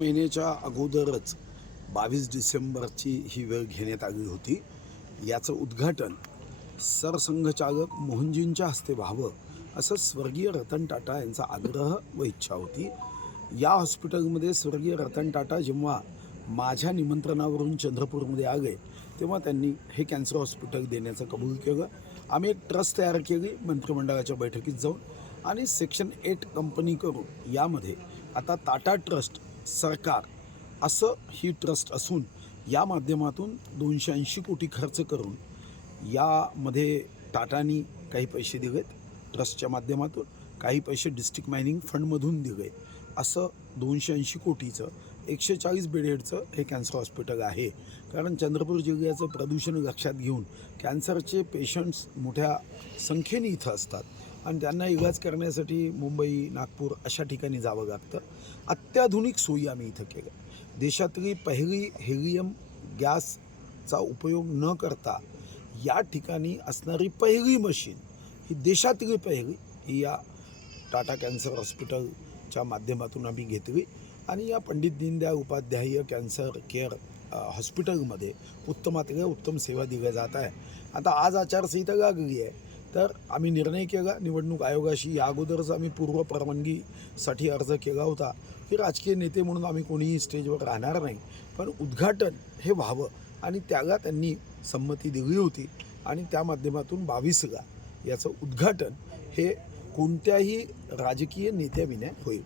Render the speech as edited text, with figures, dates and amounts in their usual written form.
महिन्याच्या अगोदरच 22 डिसेंबरची ही वेळ घेण्यात आली होती. याचं उद्घाटन सरसंघचालक मोहनजींच्या हस्ते व्हावं असं स्वर्गीय रतन टाटा यांचा आग्रह व इच्छा होती. या हॉस्पिटलमध्ये स्वर्गीय रतन टाटा जेव्हा माझ्या निमंत्रणावरून चंद्रपूरमध्ये आले तेव्हा त्यांनी हे कॅन्सर हॉस्पिटल देण्याचं कबूल केलं. आम्ही एक ट्रस्ट तयार केली मंत्रिमंडळाच्या बैठकीत जाऊन आणि सेक्शन 8 कंपनी करून यामध्ये आता टाटा ट्रस्ट सरकार असं ही ट्रस्ट असून या माध्यमातून 280 कोटी खर्च करून यामध्ये टाटानी काही पैसे दिलेत ट्रस्टच्या माध्यमातून, काही पैसे डिस्ट्रिक्ट मायनिंग फंडमधून दिले. असं 280 कोटीचं 140 बेडेडचं हे कॅन्सर हॉस्पिटल आहे. कारण चंद्रपूर जिल्ह्याचं प्रदूषण लक्षात घेऊन कॅन्सरचे पेशंट्स मोठ्या संख्येने इथं असतात आणि त्यांना इलाज करण्यासाठी मुंबई, नागपूर अशा ठिकाणी जावं लागतं. अत्याधुनिक सोयी आम्ही इथं केल्या. देशातली पहिली हेलियम गॅसचा उपयोग न करता या ठिकाणी असणारी पहिली मशीन, ही देशातली पहिली, ही या टाटा कॅन्सर हॉस्पिटलच्या माध्यमातून आम्ही घेतली आणि या पंडित दीनदयाळ उपाध्याय कॅन्सर केअर हॉस्पिटलमध्ये उत्तमातल्या उत्तम सेवा दिल्या जात आहे. आता आज आचारसंहिता लागली आहे तर आम्ही निर्णय केला निवडणूक आयोगाशी. या अगोदरच आम्ही पूर्व परवानगीसाठी अर्ज केला होता की राजकीय नेते म्हणून आम्ही कोणीही स्टेजवर राहणार नाही, पण उद्घाटन हे व्हावं आणि त्याला त्यांनी संमती दिली होती आणि त्या माध्यमातून 22ला याचं उद्घाटन हे कोणत्याही राजकीय नेत्याविना होईल.